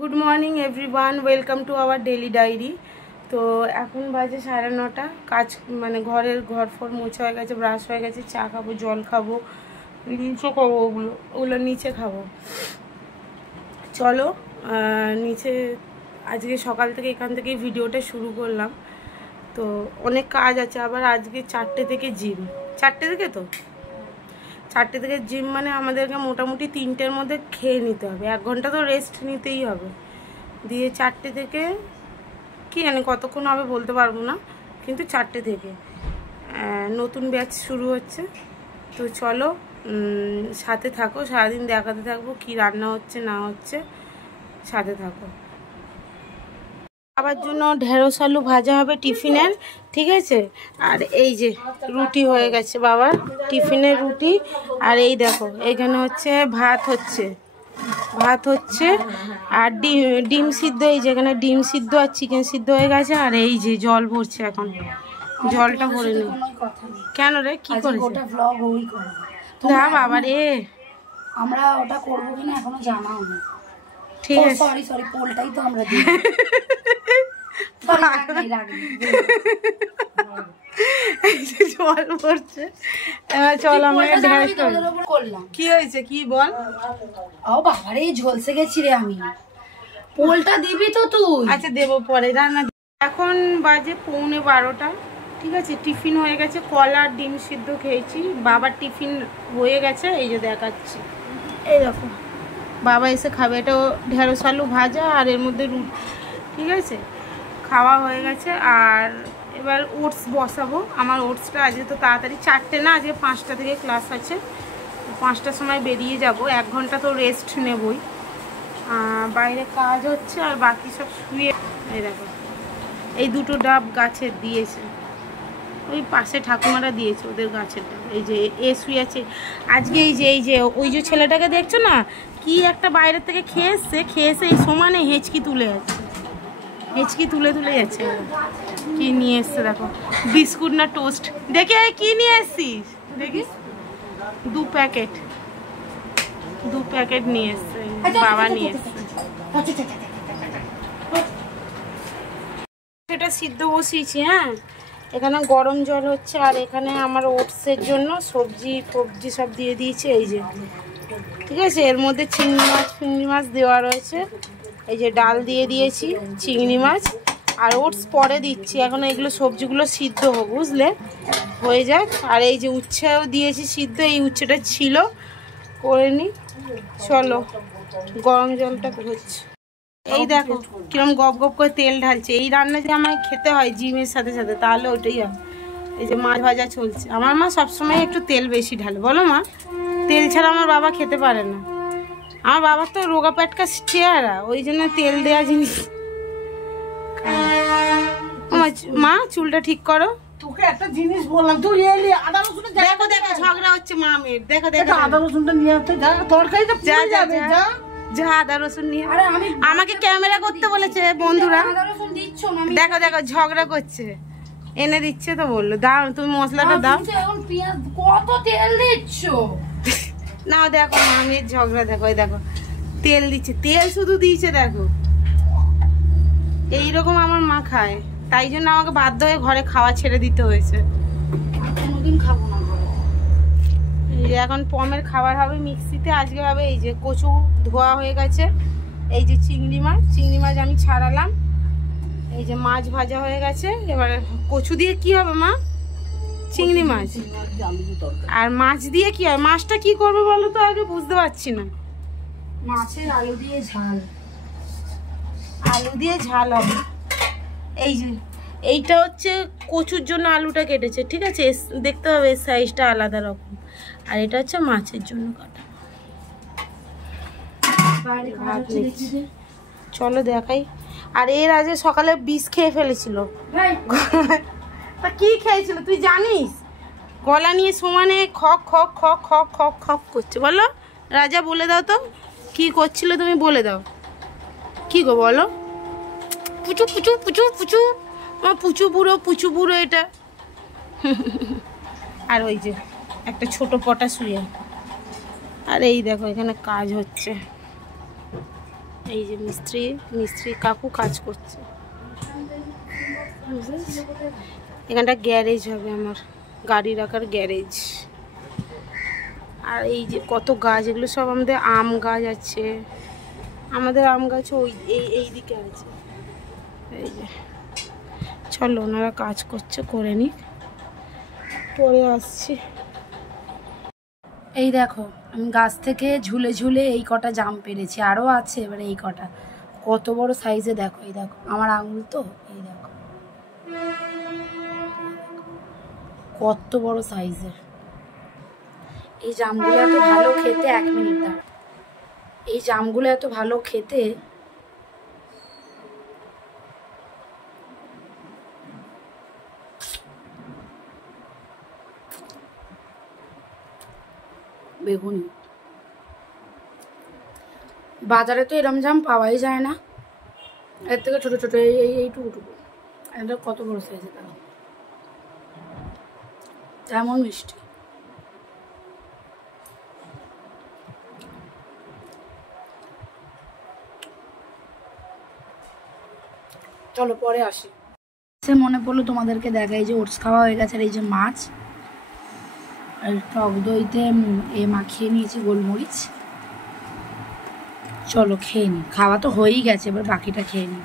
Good morning everyone welcome to our daily diary. तो এখন বাজে 9:30 কাজ মানে ঘরের ঘরফর মোছা হয়ে গেছে, ব্রাশ হয়ে গেছে, চা খাবো, জল খাবো, নিচে খাবো, ওগুলো নিচে খাবো। চলো নিচে আজকে সকাল থেকে এখান থেকে ভিডিওটা শুরু করলাম। তো অনেক কাজ আছে, আবার আজকে 4টে থেকে জিম, 4টে থেকে তো 4টে থেকে জিম মানে আমাদেরকে মোটামুটি 3টের মধ্যে খেয়ে নিতে হবে, 1 ঘন্টা তো রেস্ট নিতেই হবে। দিয়ে 4টে থেকে কি জানি কতক্ষণ হবে বলতে পারবো না, কিন্তু 4টে থেকে নতুন ব্যাচ শুরু হচ্ছে। তো চলো সাথে থাকো, সারাদিন দেখাতে থাকবো কি রান্না হচ্ছে না হচ্ছে, সাথে থাকো। খাবার জন্য ঢেঁড়স আলু ভাজা হবে টিফিনের, ঠিক আছে। আর এই যে রুটি হয়ে গেছে বাবার টিফিনের রুটি। আর এই দেখো এখানে হচ্ছে ভাত হচ্ছে আর ডিম সিদ্ধ, এই যেখানে ডিম সিদ্ধ আর চিকেন সিদ্ধ হয়ে গেছে। আর এই যে জল ভরছে, এখন জলটা ভরে নি। কেন রে, কি করেছে? না বাবা রে, আমরা ওটা করবো কিনা এখনো জানাও না। ঠিক আছে, সরি পোলটাই তো আমরা দিই। জল পড়ছে, চল আমরা ঢেঁড়স করলাম। কি হয়েছে কি বল? ও বাবারে ঝলসে গেছি রে আমি। পোলটা দিবি তো তুই? আচ্ছা দেবো পরে, রান্না। এখন বাজে 11:15, ঠিক আছে। টিফিন হয়ে গেছে, কলা আর ডিম সিদ্ধ খেয়েছি। বাবার টিফিন হয়ে গেছে, এই যে দেখাচ্ছি, এই দেখো বাবা এসে খাবে। এটা ঢেঁড়স আলু ভাজা আর এর মধ্যে রুটি, ঠিক আছে। খাওয়া হয়ে গেছে। আর এবার ওটস বসাবো। আমার ওটসটা আজকে তো তাড়াতাড়ি 4টে না, আজকে 5টা থেকে ক্লাস আছে, 5টার সময় বেরিয়ে যাব। 1 ঘন্টা তো রেস্ট নেবই, বাইরে কাজ হচ্ছে আর বাকি সব শুয়ে। এই দেখো এই দুটো ডাব গাছের দিয়েছে, ওই পাশে ঠাকুমারা দিয়েছে ওদের গাছের ডাব। এই যে শুয়ে আছে আজকে, এই যে ওই যে ছেলেটাকে দেখছো না, কি একটা বাইরের থেকে খেয়ে এসে এই সমানে হেঁচকি তুলে যাচ্ছে। কি নিয়ে এসছে দেখো, বিস্কুট না টোস্ট, দেখে কি নিয়ে এসছিস দেখি। 2 প্যাকেট নিয়ে এসছে, বাবা নিয়ে এসছে। সেটা সিদ্ধ বসিয়েছি। হ্যাঁ, এখানে গরম জল হচ্ছে। আর এখানে আমার ওটসের জন্য সবজি সব দিয়ে দিয়েছি, এই যে, ঠিক আছে। এর মধ্যে চিংড়ি মাছ দেওয়া রয়েছে, এই যে ডাল দিয়ে দিয়েছি, চিংড়ি মাছ আর ওটস পরে দিচ্ছি। এখন এগুলো সবজিগুলো সিদ্ধ হোক, বুঝলে, হয়ে যাক। আর এই যে উচ্ছেও দিয়েছি সিদ্ধ, এই উচ্ছেটা ছিল, করে নি। চলো গরম জলটা হচ্ছে। এই দেখো কিরম গপ গপ করে তেল ঢালছে। এই রান্না যে আমায় খেতে হয় জিমের সাথে সাথে, তাহলে ওটাই হয়। এই যে মাছ ভাজা চলছে। আমার মা সবসময় একটু তেল বেশি ঢালে, বলো মা। তেল ছাড়া আমার বাবা খেতে পারে না। আমার বাবার তো রোগা পেটকা চেহারা, ওই জন্য তেল দেওয়া জিনিস। মা চুলটা ঠিক করো। তোকে একটা জিনিস বললাম, তুই এলি আদা রসুন। দেখো ঝগড়া হচ্ছে মামের, দেখো আদা রসুনটা নিয়ে আসতে যা, তরকারিটা পুড়ে যাবে। যা আদা রসুন নিয়ে। আমাকে ক্যামেরা করতে বলেছে বন্ধুরা। দেখো ঝগড়া করছে, এনে দিচ্ছে তো বললো দাও তুমি মশলাটা দাও। কত তেল দিচ্ছ না, দেখো মামের ঝগড়া, দেখো এই দেখো তেল দিচ্ছে, তেল শুধু দিয়েছে দেখো। এইরকম আমার মা খায়, তাই জন্য আমাকে বাধ্য হয়ে ঘরে খাওয়া ছেড়ে দিতে হয়েছে। কোনোদিন খাবো না। এই যে এখন পমের খাবার হবে মিক্সিতে আজকে হবে। এই যে কচু ধোয়া হয়ে গেছে, এই যে চিংড়ি মাছ আমি ছাড়ালাম, এই যে মাছ ভাজা হয়ে গেছে। এবারে কচু দিয়ে কি হবে মা? চিংড়ি মাছ। আর মাছ দিয়ে কি হয়? মাছটা কি করবে বলো তো, আগে বুঝতে পারছি না। মাছের আলু দিয়ে ঝাল হবে। এই যে এইটা হচ্ছে কচুর জন্য আলুটা কেটেছে, ঠিক আছে। দেখতে হবে এর সাইজটা আলাদা রকম। আর এটা হচ্ছে মাছের জন্য কাটা। চলো দেখাই। আর এর আজ সকালে বিষ খেয়ে ফেলেছিল। তা কি খেয়েছিল তুই জানিস? গলা নিয়ে সমানে খক খক খক খক খক খক করছে। বলো রাজা, বলে দাও তো কি করছিল, তুমি বলে দাও। কি গো বলো? পুচু পুচু পুচু পুচু, আমার পুচু বুড়ো এটা। আর ওই যে একটা ছোট পটা শুয়ে। আর এই দেখো এখানে কাজ হচ্ছে, এই যে মিস্ত্রি কাকু কাজ করছে। এখানটা গ্যারেজ হবে, আমার গাড়ি রাখার গ্যারেজ। আর এই যে কত গাছ, এগুলো সব আমাদের আম গাছ আছে। আমাদের আম গাছ ওই এই দিকে আছে। এই যে চলো, ওনারা কাজ করছে, করে নি, পরে আসছি। এই দেখো, আমি গাছ থেকে ঝুলে ঝুলে এই কটা জাম পেরেছি, আরও আছে। এবারে এই কটা কত বড় সাইজে দেখো, এই দেখো আমার আঙুল তো, এই দেখো কত বড় সাইজের। এই জামগুলো এত ভালো খেতে, 1 মিনিট দাঁড়া, এই জামগুলো এত ভালো খেতে। বেগুনি, বাজারে তো এরম জাম পাওয়াই যায় না, এর থেকে ছোট ছোট এইটুকুটুকু, এটা কত বড় সাইজে, তাও তেমন মিষ্টি। চলো পরে আসি। সে মনে পড়লো তোমাদেরকে দেখাই, যে ওটস খাওয়া হয়ে গেছে। আর এই যে মাছ, আর টক দইতে এ মাখিয়ে নিয়েছি গোলমরিচ। চলো খেয়ে নি, খাওয়া তো হয়েই গেছে, এবার বাকিটা খেয়ে নি।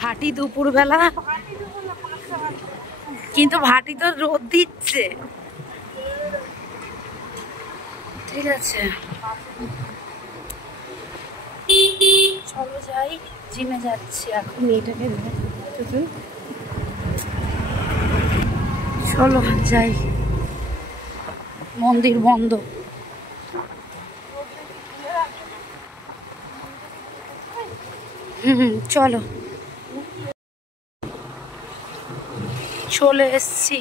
ভাটি দুপুরবেলা, কিন্তু ভাটি তো রোদ দিচ্ছে। ঠিক আছে, চলো যাই, জিমে যাচ্ছি এখন। মেয়েটাকে চলো যাই, মন্দির বন্ধ। চলো, চলে এসছি।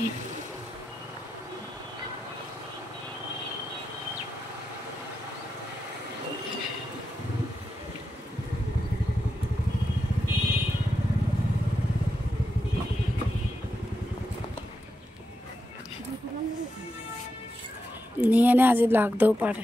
নিয়ে নে, আজ লাগতেও পারে।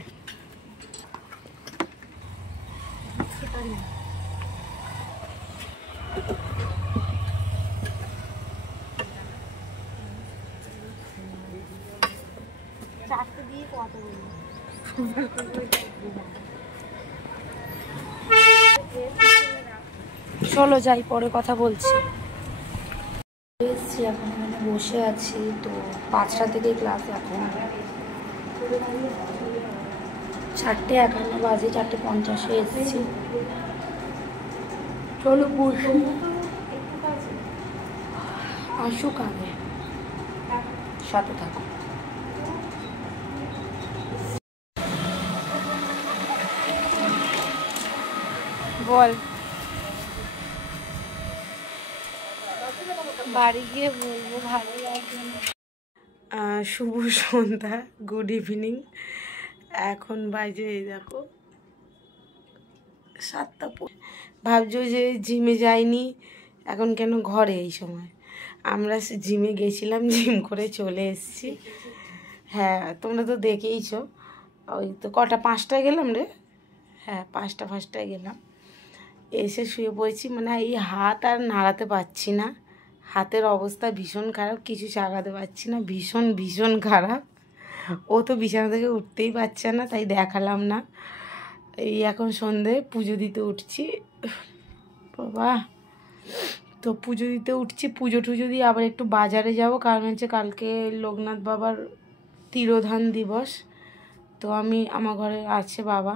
চলো যাই, পরে কথা বলছি। এসছি এখন, এখানে বসে আছি তো, 5টা থেকে ক্লাস। এখন 4:51 বাজে, 4:50 এসেছি। চলো বসে, আসুক আগে, সাথে থাকো। বল, বাড়ি গিয়ে বলবো ভালো লাগবে না। শুভ সন্ধ্যা, গুড ইভিনিং। এখন বাজে দেখো 7টা। ভাবছো যে জিমে যাইনি, এখন কেন ঘরে এই সময়? আমরা জিমে গেছিলাম, জিম করে চলে এসেছি। হ্যাঁ, তোমরা তো দেখেইছো। ওই তো কটা, 5টায় গেলাম রে। হ্যাঁ, 5টায় গেলাম, এসে শুয়ে পড়েছি। মানে এই হাত আর নাড়াতে পারছি না, হাতের অবস্থা ভীষণ খারাপ, কিছু চাগাতে পারছি না, ভীষণ ভীষণ খারাপ। ও তো বিছানা থেকে উঠতেই পারছে না, তাই দেখালাম না। এই এখন সন্ধে, পুজো দিতে উঠছি বাবা। তো পুজো দিতে উঠছি, পুজো টুজো দিয়ে আবার একটু বাজারে যাব, কারণ হচ্ছে কালকে লোকনাথ বাবার তিরোধান দিবস। তো আমার ঘরে আছে বাবা,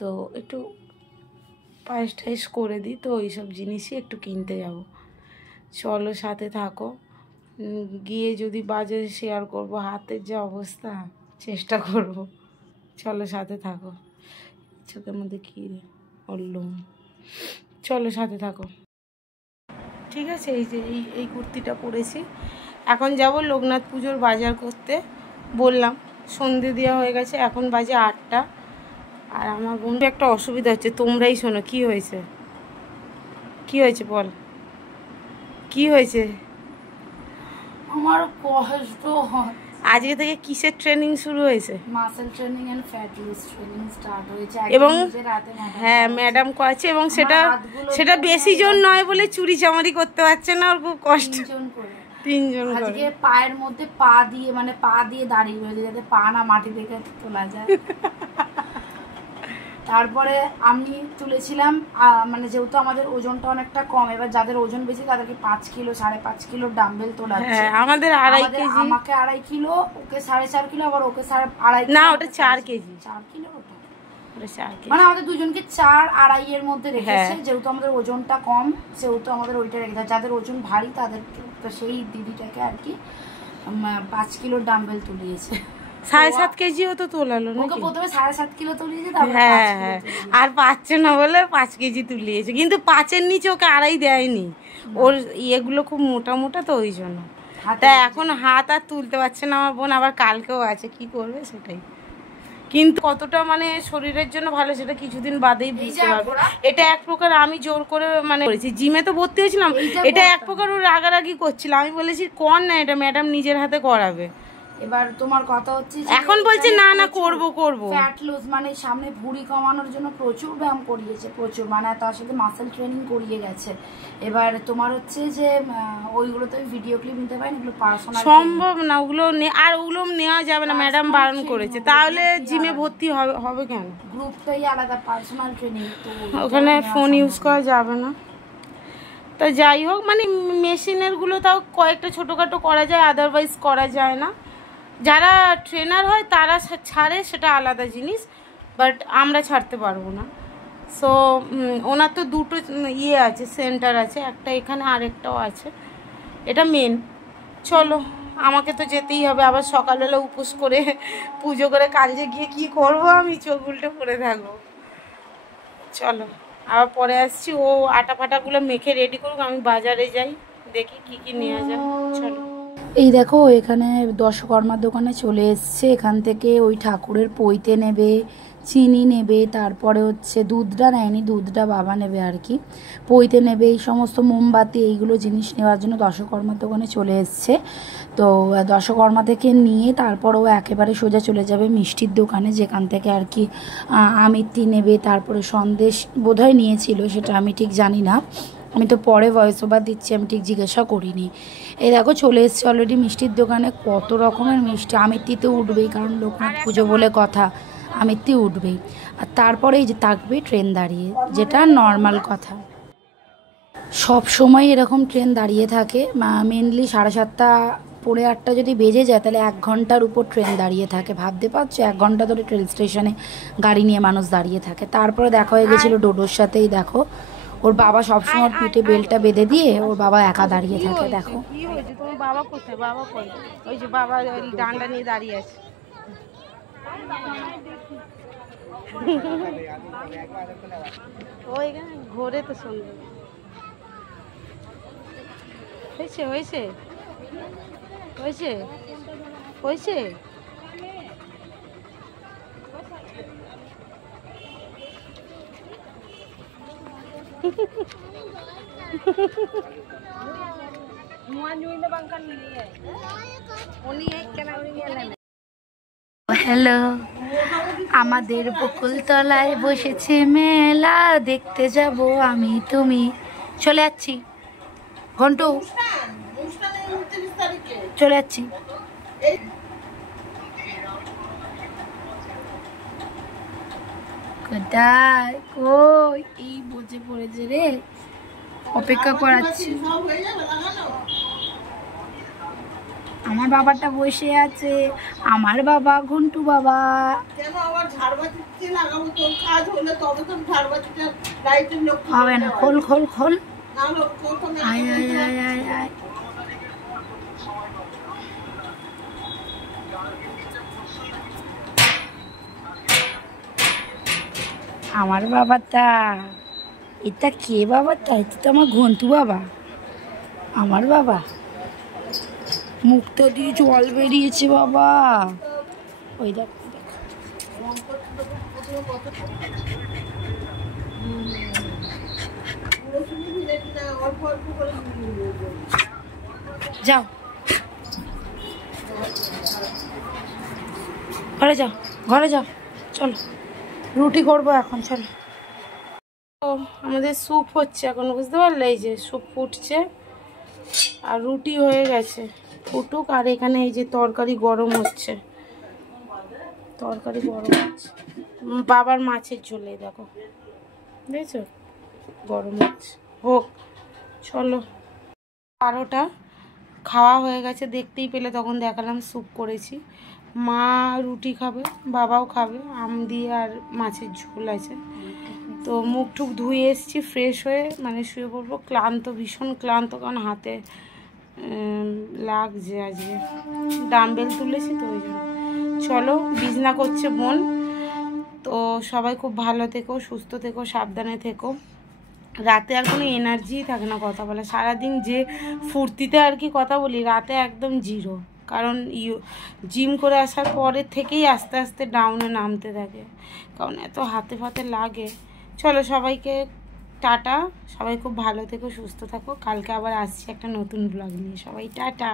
তো একটু পায়েস টায়েস করে দিই, তো ওইসব জিনিসই একটু কিনতে যাব। চলো সাথে থাকো, গিয়ে যদি বাজারে শেয়ার করব। হাতের যে অবস্থা, চেষ্টা করব। চলো সাথে থাকো। চোখের মধ্যে কী বললুম, চলো সাথে থাকো। ঠিক আছে, এই যে এই কুর্তিটা পরেছি। এখন যাব লোকনাথ পুজোর বাজার করতে। বললাম সন্ধে দেওয়া হয়ে গেছে, এখন বাজে 8টা। আর আমার বন্ধু একটা অসুবিধা হচ্ছে, তোমরাই শোনো। কি হয়েছে, কি হয়েছে বল, কি হয়েছে? আমার কষ্ট হয়। আজকে থেকে কিসের ট্রেনিং শুরু হয়েছে? Muscle training and fat loss training start হয়েছে এবং হ্যাঁ ম্যাডাম করাচ্ছে, এবং সেটা বেশি জন নয় বলে চুরি চামারি করতে পারছে না, ওর খুব কষ্ট। 3 জন আজকে পায়ের মধ্যে পা দিয়ে মানে পা দিয়ে দাঁড়িয়ে রয়েছে যাতে পা না মাটি থেকে তোলা যায়। তারপরে আমি তুলেছিলাম মানে যেহেতু আমাদের ওজনটা অনেকটা কম, এবার যাদের ওজন বেশি তাদেরকে 5 কিলো 5.5 কিলো ডাম্বেল তোলাচ্ছে। আমাদের 2.5 কেজি, আমাকে 2.5 কিলো, ওকে 4.5 কিলো, আবার ওকে 2.5 না ওটা 4 কেজি, 4 কিলো ওটা মানে মানে আমাদের দুজনকে 4-2.5 এর মধ্যে রেখেছে। যেহেতু আমাদের ওজনটা কম সেহেতু আমাদের ওইটা রেখেছে। যাদের ওজন ভারী তাদের তো সেই দিদিটাকে আর কি 5 কিলো ডাম্বেল তুলিয়েছে। 7.5 কেজিও তো তোলালো না, ওকে প্রথমে 7.5 কিলো তুলিয়েছে, তারপরে হ্যাঁ আর পাচ্ছে না বলে 5 কেজি তুলিয়েছে, কিন্তু 5-এর নিচে ওকে 2.5 দেয়নি। ওর ইয়েগুলো খুব মোটা মোটা তো ওই জন্য। তা এখন হাত আর তুলতে পারছে না আমার বোন, আবার কালকেও আছে, কি করবে সেটাই। কিন্তু কতটা মানে শরীরের জন্য ভালো সেটা কিছুদিন বাদেই বুঝতে পারবো। এটা এক প্রকার আমি জোর করে মানে করেছি, জিমে তো ভর্তি হয়েছিলাম, এটা এক প্রকার ও রাগারাগি করছিল। আমি বলেছি কর না, এটা ম্যাডাম নিজের হাতে করাবে। এবার তোমার কথা হচ্ছে এখন বলছে না না করব ফ্যাট লস মানে সামনে ভুঁড়ি কমানোর জন্য প্রচুর ব্যায়াম করিয়েছে, প্রচুর, মানে তার সাথে মাসেল ট্রেনিং করিয়ে গেছে। এবার তোমার হচ্ছে যে ওইগুলো তো ভিডিও ক্লিপ নিতে পারি, এগুলো পার্সোনাল সম্ভব না, ওগুলো আর ওগুলো নেওয়া যাবে না, ম্যাডাম বারণ করেছে। তাহলে জিমে ভর্তি হবে কেন? গ্রুপটাই আলাদা পার্সোনাল ট্রেনিং, তো ওখানে ফোন ইউজ করা যাবে না। তো যাই হোক, মানে মেশিনের গুলো তাও কয়েকটা ছোটোখাটো করা যায়, আদারওয়াইজ করা যায় না। যারা ট্রেনার হয় তারা ছাড়ে, সেটা আলাদা জিনিস, বাট আমরা ছাড়তে পারবো না। সো ওনার তো দুটো ইয়ে আছে, সেন্টার আছে, একটা এখানে আরেকটাও আছে, এটা মেন। চলো আমাকে তো যেতেই হবে, আবার সকালবেলা উপোস করে পুজো করে কাজে গিয়ে কি করবো, আমি চোখ উল্টে পড়ে থাকবো। চলো আবার পরে আসছি, ও আটা ফাটাগুলো মেখে রেডি করুক, আমি বাজারে যাই, দেখি কি কি নেওয়া যায়। চলো এই দেখো এখানে দশকর্মার দোকানে চলে এসছে। এখান থেকে ওই ঠাকুরের পৈতে নেবে, চিনি নেবে, তারপরে হচ্ছে দুধটা নেয়নি, দুধটা বাবা নেবে আর কি, পৈতে নেবে, এই সমস্ত মোমবাতি এইগুলো জিনিস নেওয়ার জন্য দশকর্মার দোকানে চলে এসছে। তো দশকর্মা থেকে নিয়ে তারপর ও একেবারে সোজা চলে যাবে মিষ্টির দোকানে, যেখান থেকে আর কি আমিত্তি নেবে, তারপরে সন্দেশ বোধহয় নিয়েছিল, সেটা আমি ঠিক জানি না, আমি তো পরে ভয়েস ওভার দিচ্ছি, আমি ঠিক জিজ্ঞাসা করিনি। এই দেখো চলে এসছে অলরেডি মিষ্টির দোকানে, কত রকমের মিষ্টি। আমিত্তিতে উঠবেই, কারণ লোকনাথ পুজো বলে কথা, আমিত্তি উঠবেই। আর তারপরে এই যে থাকবে ট্রেন দাঁড়িয়ে, যেটা নর্মাল কথা, সব সময় এরকম ট্রেন দাঁড়িয়ে থাকে। মেনলি 7:30 পৌনে 8টা যদি বেজে যায় তাহলে 1 ঘন্টার উপর ট্রেন দাঁড়িয়ে থাকে। ভাবতে পারছো 1 ঘন্টা ধরে ট্রেন স্টেশনে গাড়ি নিয়ে মানুষ দাঁড়িয়ে থাকে। তারপরে দেখা হয়ে গেছিলো ডোডোর সাথেই, দেখো ওর বাবা সবসময় পিঠে বেলটা বেঁধে দিয়ে ওর বাবা একা দাঁড়িয়ে থাকে। দেখো কি হয়েছে, তোমার বাবা কোথায়? বাবা কই? ওই যে বাবা ডান্ডা নিয়ে দাঁড়িয়ে আছে। ওইখানে ঘোরে তো সুন্দর হয়েছে, হয়েছে হয়েছে হয়েছে। হ্যালো, আমাদের বকুলতলায় বসেছে মেলা, দেখতে যাব আমি তুমি। চলে যাচ্ছি ঘন্টু, চলে যাচ্ছি। কোথায় কই? এই বসে পড়েছে রে, অপেক্ষা করাচ্ছি। আমার বাবাটা বসে আছে, আমার বাবা ঘন্টু বাবা। হবে না, খোল খোল খোল, আয় আয় আয় আয় আয়। আমার বাবাটা, এটা কে বাবাটা? এটা তো আমার ঘন্টু বাবা। আমার বাবা, মুখটা দিয়ে জল বেরিয়েছে বাবা। ওই দেখ, যাও। ঘরে যাও, ঘরে যাও, চলো রুটি করবো এখন, চলো। তো আমাদের স্যুপ হচ্ছে এখন, বুঝতে পারলে? এই যে স্যুপ ফুটছে আর রুটি হয়ে গেছে, ফুটুক। আর এখানে এই যে তরকারি গরম হচ্ছে, তরকারি গরম হচ্ছে। বাবার মাছের ঝোলে দেখো, বুঝেছো, গরম হচ্ছে, হোক। চলো, 12টা খাওয়া হয়ে গেছে, দেখতেই পেলে, তখন দেখালাম স্যুপ করেছি। মা রুটি খাবে, বাবাও খাবে, আম দিয়ে আর মাছের ঝোল আছে। তো মুখ টুক ধুয়ে এসেছি, ফ্রেশ হয়ে মানে শুয়ে পড়বো। ক্লান্ত, ভীষণ ক্লান্ত, কারণ হাতে লাগছে, আজকে ডাম্বেল তুলেছি তো ওই জন্য। চলো, বিছনা করছে বোন। তো সবাই খুব ভালো থেকো, সুস্থ থেকো, সাবধানে থেকো। রাতে আর কোনো এনার্জিই থাকে না কথা বলা, সারাদিন যে ফুর্তিতে আর কি কথা বলি, রাতে একদম জিরো। কারণ জিম করে আসার পরের থেকেই আস্তে আস্তে ডাউনে নামতে থাকে, কারণ এত হাতে ফাতে লাগে। চলো, সবাইকে টাটা, সবাই খুব ভালো থেকো, সুস্থ থাকো। কালকে আবার আসছি একটা নতুন ব্লগ নিয়ে। সবাই টাটা।